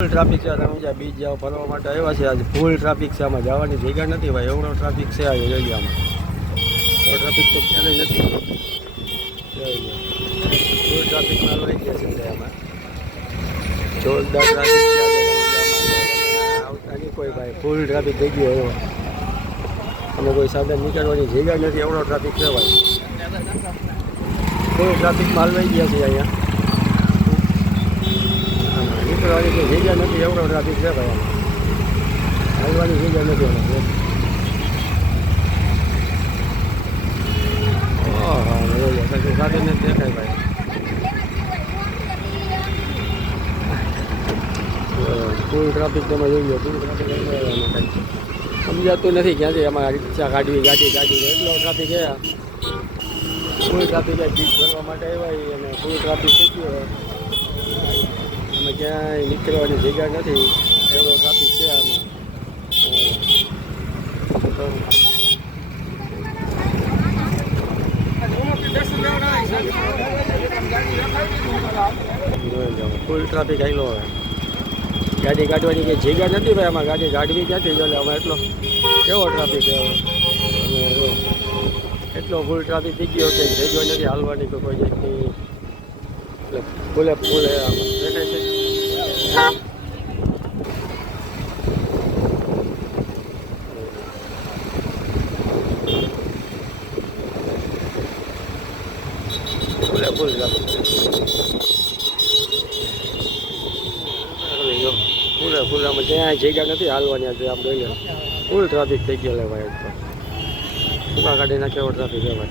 Full traffic છે. તમે જ્યાં બીચ જાઓ ફરવા માટે આવ્યા છે, આજે ફૂલ ટ્રાફિક છે. આમાં જવાની જગ્યા નથી ભાઈ, એવડો ટ્રાફિક છે આજે જગ્યામાં. ટ્રાફિક તો ક્યારેય નથી, ફૂલ ટ્રાફિકમાં લઈ ગયા છે આમાં. જોરદાર ટ્રાફિક છે આવતા નહીં કોઈ ભાઈ, ફૂલ ટ્રાફિક થઈ ગયો એવો. અને કોઈ સાધન નીકળવાની જગ્યા નથી, એવડો ટ્રાફિક છે ભાઈ. ફૂલ ટ્રાફિકમાં લઈ ગયા છે અહીંયા, નીકળવાની કોઈ જગ્યા નથી, એવડો ટ્રાફિક છે ભાઈ. હાલવાની જગ્યા નથી. સાધન નથી દેખાય ભાઈ. ફૂલ ટ્રાફિક તમે જોઈ લો, ફૂલ ટ્રાફિક સમજાતું નથી ક્યાંથી એમાં રિક્ષા કાઢવી, ગાડી એટલો ટ્રાફિક છે. ફૂલ ટ્રાફિક બીચ ભરવા માટે આવ્યા અને ફૂલ ટ્રાફિક થઈ ગયો. અમે ક્યાંય નીકળવાની જગ્યા નથી, એવડો ટ્રાફિક છે આમાં. ફૂલ ટ્રાફિક આવેલો હવે, ગાડી કાઢવાની કંઈ જગ્યા નથી ભાઈ. આમાં ગાડી કાઢવી ક્યાંથી જો આમાં એટલો કેવો ટ્રાફિક એટલો ફૂલ ટ્રાફિક થઈ ગયો કે જગ્યા નથી હાલવાની કોઈ જાતની. એટલે ફૂલે ફૂલે આમાં દેખાય છે. ફૂલ ટ્રાફિક ફૂલે ફૂલામાં જ્યાં જગ્યા નથી હાલવાની. આજે આમ જોઈ લે ફૂલ ટ્રાફિક થઈ ગયો ભાઈ. તો ટૂંકા કાઢી નાખે એવો ટ્રાફિક છે ભાઈ.